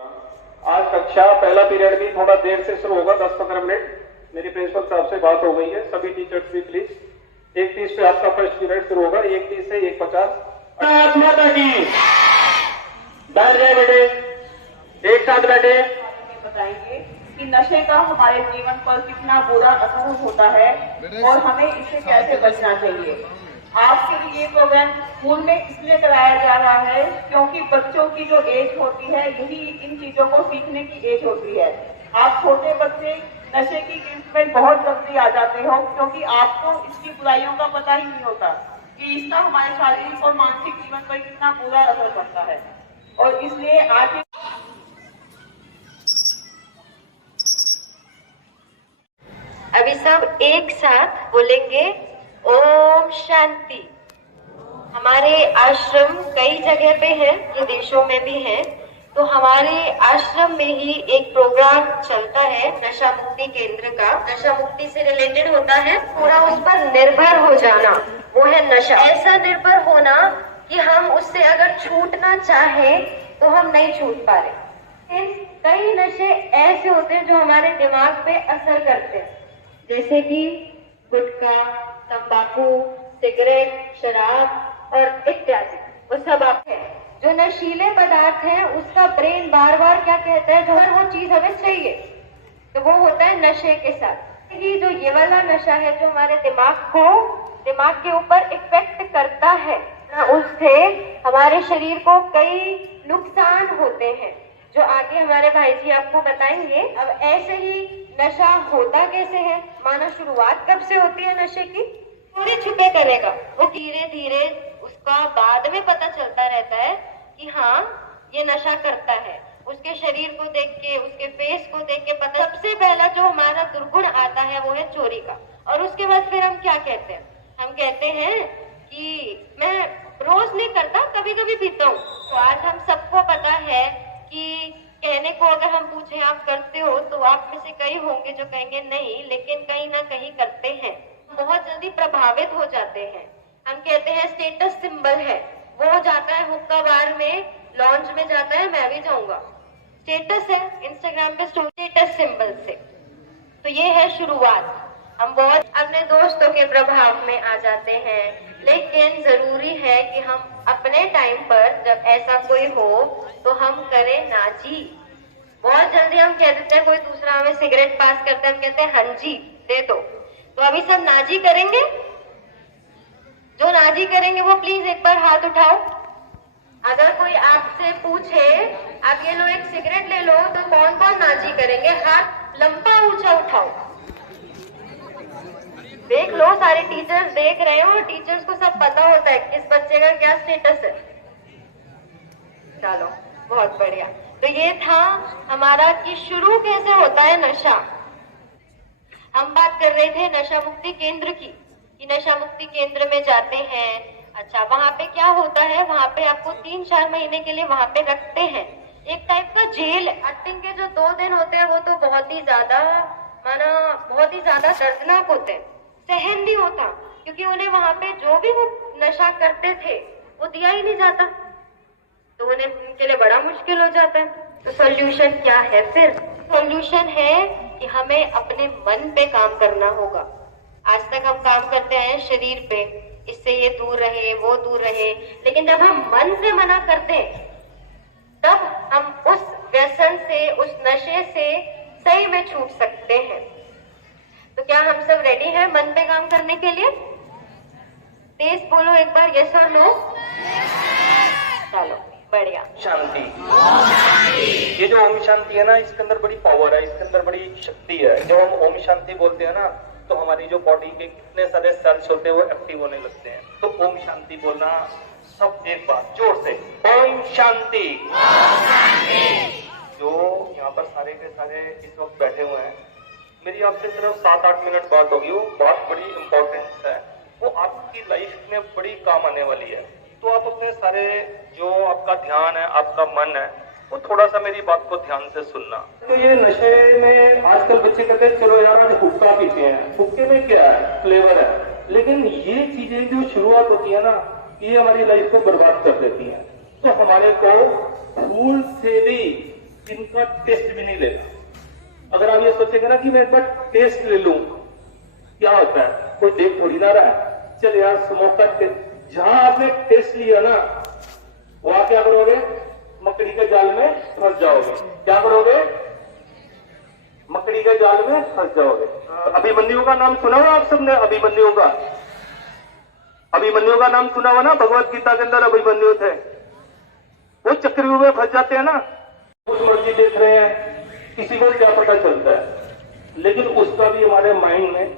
आज कक्षा पहला पीरियड भी थोड़ा देर से शुरू होगा, 10-15 मिनट। मेरी प्रिंसिपल साहब से बात हो गई है, सभी टीचर्स भी प्लीज 1:30 पे आपका फर्स्ट पीरियड शुरू होगा, 1:30 से 1:50। माता की बैठ जाए बेटे, एक साथ बैठे। बताएंगे कि नशे का हमारे जीवन पर कितना बुरा असर होता है और हमें इससे कैसे बचना चाहिए। आपके लिए ये प्रोग्राम स्कूल में इसलिए कराया जा रहा है क्योंकि बच्चों की जो एज होती है यही इन चीजों को सीखने की एज होती है। आप छोटे बच्चे नशे की गिल्ट में बहुत जल्दी आ जाते हो क्योंकि आपको इसकी बुराइयों का पता ही नहीं होता कि इसका हमारे शारीरिक और मानसिक जीवन पर कितना बुरा असर पड़ता है। और इसलिए आज अभी सब एक साथ बोलेंगे ओम शांति। हमारे आश्रम कई जगह पे है, ये देशों में भी है, तो हमारे आश्रम में ही एक प्रोग्राम चलता है नशा मुक्ति केंद्र का। नशा मुक्ति से रिलेटेड होता है, पूरा उस पर निर्भर हो जाना, वो है नशा। ऐसा निर्भर होना कि हम उससे अगर छूटना चाहें तो हम नहीं छूट पा रहे। कई नशे ऐसे होते हैं जो हमारे दिमाग पे असर करते हैं, जैसे कि गुटखा, तंबाकू, सिगरेट, शराब और इत्यादि। वो सब आप है जो नशीले पदार्थ हैं, उसका ब्रेन बार बार क्या कहता है, जो हर वो चीज हमें चाहिए, तो वो होता है नशे के साथ। जो ये वाला नशा है जो हमारे दिमाग के ऊपर इफेक्ट करता है, उससे हमारे शरीर को कई नुकसान होते हैं जो आगे हमारे भाई जी आपको बताएंगे। अब ऐसे ही नशा होता कैसे है, माना शुरुआत कब से होती है नशे की, चोरी छुपे करेगा, वो धीरे धीरे उसका बाद में पता चलता रहता है कि हाँ ये नशा करता है। उसके शरीर को देख के, उसके फेस को देख के पता। सबसे पहला जो हमारा दुर्गुण आता है वो है चोरी का। और उसके बाद फिर हम क्या कहते हैं, हम कहते हैं कि मैं रोज नहीं करता, कभी कभी पीता हूँ। तो आज हम सबको पता है कि कहने को अगर हम पूछे आप करते हो तो आप में से कई होंगे जो कहेंगे नहीं, लेकिन कहीं ना कहीं करते हैं। बहुत जल्दी प्रभावित हो जाते हैं। हम कहते हैं स्टेटस सिंबल है, वो जाता है हुक्का बार में, लॉन्च में जाता है, मैं भी जाऊंगा, स्टेटस है, इंस्टाग्राम पे स्टेटस सिंबल से। तो ये है शुरुआत। हम बहुत अपने दोस्तों के प्रभाव में आ जाते हैं, लेकिन जरूरी है कि हम अपने टाइम पर जब ऐसा कोई हो तो हम करें ना जी। बहुत जल्दी हम कह देते हैं, कोई दूसरा हमें सिगरेट पास करता है, हम कहते हैं हाँ जी दे दो। तो अभी सब नाजी करेंगे, जो नाजी करेंगे वो प्लीज एक बार हाथ उठाओ। अगर कोई आपसे पूछे आप ये लो एक सिगरेट ले लो, तो कौन कौन नाजी करेंगे, हाथ लंबा ऊंचा उठाओ। देख लो, सारे टीचर्स देख रहे हो, टीचर्स को सब पता होता है किस बच्चे का क्या स्टेटस है। चलो बहुत बढ़िया। तो ये था हमारा कि शुरू कैसे होता है नशा। हम बात कर रहे थे नशा मुक्ति केंद्र की, कि नशा मुक्ति केंद्र में जाते हैं। अच्छा, वहाँ पे क्या होता है, वहाँ पे आपको 3-4 महीने के लिए वहाँ पे रखते हैं, एक टाइप का जेल। एक्टिंग के जो 2 दिन होते हैं वो तो बहुत ही ज्यादा दर्दनाक होते हैं, सहन नहीं होता, क्योंकि उन्हें वहाँ पे जो भी वो नशा करते थे वो दिया ही नहीं जाता, तो उन्हें उनके लिए बड़ा मुश्किल हो जाता है। तो सॉल्यूशन क्या है फिर? सॉल्यूशन है कि हमें अपने मन पे काम करना होगा। आज तक हम काम करते हैं शरीर पे, इससे ये दूर रहे, वो दूर रहे, लेकिन जब हम मन से मना करते हैं तब हम उस व्यसन से, उस नशे से सही में छूट सकते हैं। तो क्या हम सब रेडी हैं मन पे काम करने के लिए? तेज बोलो एक बार, यस और नो। चलो बढ़िया। शांति, ये जो ओम शांति है ना, इसके अंदर बड़ी पावर है, इसके अंदर बड़ी शक्ति है। जब हम ओम शांति बोलते हैं ना, तो हमारी जो बॉडी के कितने सारे सेल्स होते हैं वो एक्टिव होने लगते हैं। तो ओम शांति बोलना सब एक बार जोर से, ओम शांति। जो यहाँ पर सारे के सारे इस वक्त बैठे हुए हैं, मेरी आपसे सिर्फ 7-8 मिनट बात होगी, वो बात बड़ी इंपॉर्टेंस है, वो आपकी लाइफ में बड़ी काम आने वाली है। तो आप अपने सारे जो आपका ध्यान है, आपका मन है, वो थोड़ा सा मेरी बात को ध्यान से सुनना। तो ये नशे में आजकल बच्चे कहते हैं चलो यार आज हुक्का पीते हैं, हुक्के में क्या है, फ्लेवर है, लेकिन ये चीजें जो शुरुआत होती है ना, ये हमारी लाइफ को बर्बाद कर देती हैं। तो हमारे को फूल से भी इनका टेस्ट भी नहीं लेना। अगर आप ये सोचेंगे ना कि मैं एक बार टेस्ट ले लूं, क्या होता है, कोई देख थोड़ी ना रहा है, चल यार स्मोक का टेस्ट। जहां आपने टेस्ट लिया ना, वहां क्या करोगे, मकड़ी के जाल में फंस जाओगे। क्या करोगे, मकड़ी के जाल में फंस जाओगे। अभिमन्यु का नाम सुना हुआ आप सबने? अभिमन्यु का नाम सुना हुआ ना, भगवत गीता के अंदर अभिमन्यु थे। वो चक्रव्यूह में फंस जाते हैं ना, कुछ मर्जी देख रहे हैं, किसी को क्या पता चलता है, लेकिन उसका भी हमारे माइंड में,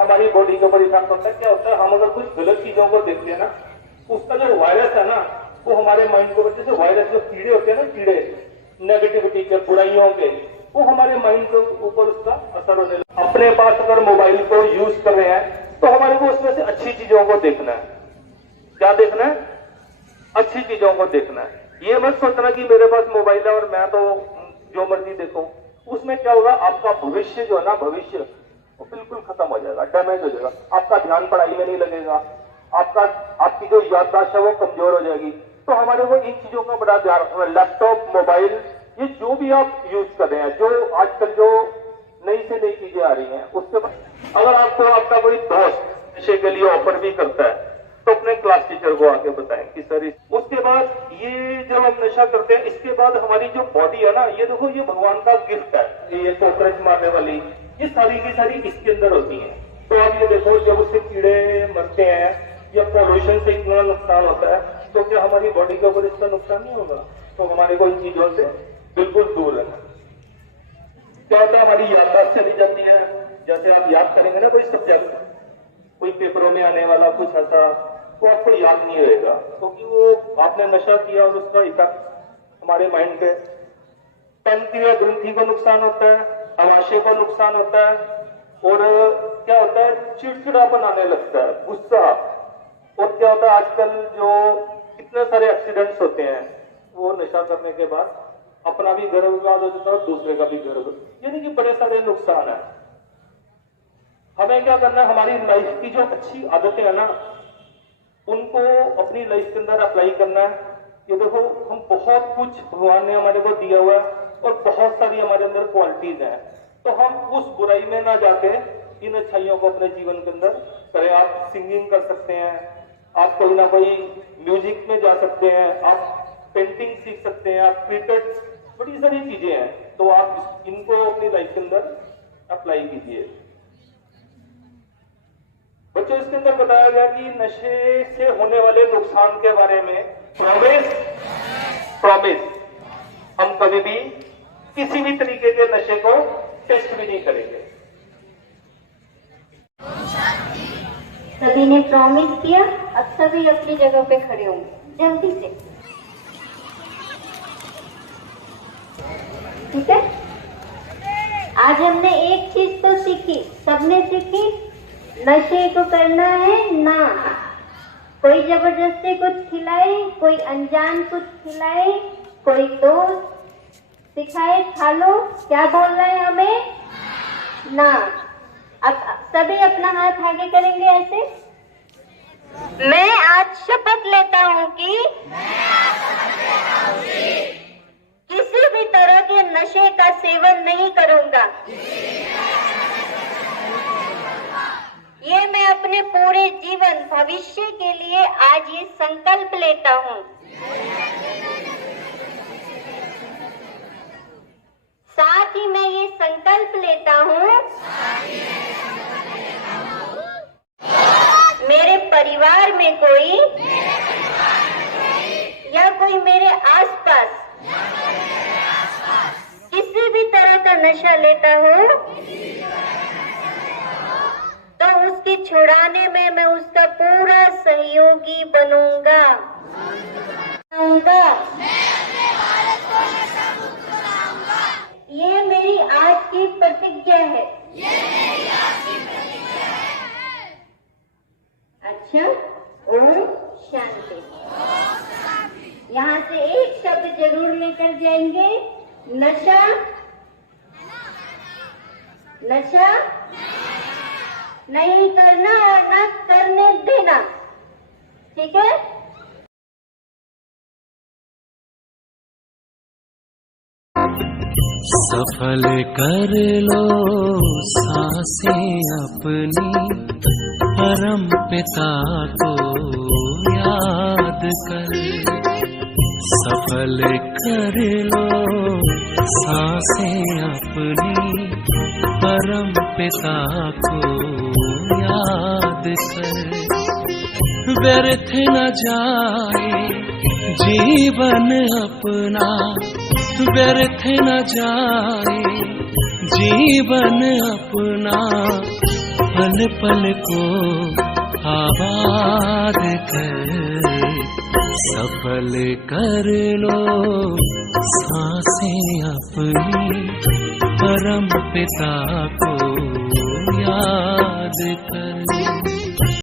हमारी बॉडी के ऊपर इफेक्ट होता है। क्या होता है, हम अगर कुछ गलत चीजों को देखते हैं ना, उसका जो वायरस है ना, वो हमारे माइंड को, जैसे वायरस जो कीड़े होते हैं ना, कीड़े नेगेटिविटी के, बुराइयों के, वो हमारे माइंड के ऊपर उसका असर होने लगता है। अपने पास अगर मोबाइल को यूज कर रहे हैं तो हमारे को उसमें से अच्छी चीजों को देखना है। क्या देखना है, अच्छी चीजों को देखना है। ये मत सोचना कि मेरे पास मोबाइल है और मैं तो जो मर्जी देखूं। उसमें क्या होगा, आपका भविष्य जो है ना, भविष्य वो बिल्कुल खत्म हो जाएगा, डैमेज हो जाएगा। आपका ध्यान पढ़ाई में नहीं लगेगा, आपकी जो याददाश्त है वो कमजोर हो जाएगी। तो हमारे को इन चीजों का बड़ा ध्यान रखना है। लैपटॉप, मोबाइल, ये जो भी आप यूज कर रहे हैं, जो आजकल जो नई से नई चीजें आ रही हैं, उसके बाद अगर आपको आपका कोई दोस्त नशे के लिए ऑफर भी करता है, तो अपने क्लास टीचर को आके बताएं कि सर उसके बाद ये जब हम नशा करते हैं, इसके बाद हमारी जो बॉडी है ना, ये देखो, ये भगवान का गिफ्ट है। ये कॉकरोच मारने वाली, ये सारी की सारी इसके अंदर होती है। तो आप ये देखो, जब उससे कीड़े मरते हैं या पॉल्यूशन से इतना नुकसान होता है, तो क्या हमारी बॉडी के ऊपर इसका नुकसान नहीं होगा? तो हमारे को इन चीजों से बिल्कुल दूर रहना। क्या होता है, हमारी याददाश्त चली जाती है। जैसे आप याद करेंगे ना कोई सब्जेक्ट, कोई पेपरों में आने वाला कुछ ऐसा, तो आपको याद नहीं रहेगा, क्योंकि वो आपने नशा किया और उसका इफेक्ट हमारे माइंड पे, पेनक्रिया ग्रंथि को नुकसान होता है, अमाशय को नुकसान होता है, और क्या होता है, चिड़चिड़ापन आने लगता है, गुस्सा। और क्या होता है, आजकल जो कितने सारे एक्सीडेंट्स होते हैं, वो नशा करने के बाद अपना भी घर बर्बाद हो जाता है और दूसरे का भी घर, यानी कि बड़े सारे नुकसान है। हमें क्या करना है, हमारी लाइफ की जो अच्छी आदतें हैं ना, उनको अपनी लाइफ के अंदर अप्लाई करना है। ये देखो, हम बहुत कुछ भगवान ने हमारे को दिया हुआ है और बहुत सारी हमारे अंदर क्वालिटीज हैं, तो हम उस बुराई में ना जाके इन अच्छाइयों को अपने जीवन के अंदर करें। आप सिंगिंग कर सकते हैं, आप कोई ना कोई म्यूजिक में जा सकते हैं, आप पेंटिंग सीख सकते हैं, आप क्रिकेट, बड़ी सारी चीजें हैं, तो आप इनको अपनी लाइफ के अंदर अप्लाई कीजिए। बच्चों, इसके अंदर बताया गया कि नशे से होने वाले नुकसान के बारे में प्रॉमिस हम कभी भी किसी भी तरीके के नशे को टेस्ट भी नहीं करेंगे। सभी ने प्रॉमिस किया, अब सभी अपनी जगह पे खड़े होंगे जल्दी से, ठीक है? आज हमने एक चीज तो सीखी, सबने सीखी, नशे को करना है ना। कोई जबरदस्ती कुछ खिलाए, कोई अनजान कुछ खिलाए, कोई दोस्त सिखाए खा लो, क्या बोल रहे हैं हमें? ना। अब सभी अपना हाथ आगे करेंगे ऐसे। मैं आज शपथ लेता हूँ कि किसी भी तरह के नशे का सेवन नहीं करूँगा। ये मैं अपने पूरे जीवन भविष्य के लिए आज ये संकल्प लेता हूँ। साथ ही मैं ये संकल्प लेता हूँ मेरे परिवार में कोई या कोई मेरे आसपास किसी भी तरह का नशा लेता हो तो उसके छुड़ाने में मैं उसका पूरा सहयोगी बनूंगा। ये मेरी आज की प्रतिज्ञा है। अच्छा, ओम शांति। यहाँ से एक शब्द जरूर लेकर जाएंगे, नशा। नशा नहीं करना और न करने देना, ठीक है? सफल कर लो सांसें अपनी, परम पिता को याद कर। सफल कर लो सांसें अपनी, परम पिता को याद कर। व्यर्थ न जाए जीवन अपना, व्यर्थ न जाए जीवन अपना, पल पल को आबाद कर। सफल कर लो सांसें अपनी, परम पिता को याद कर।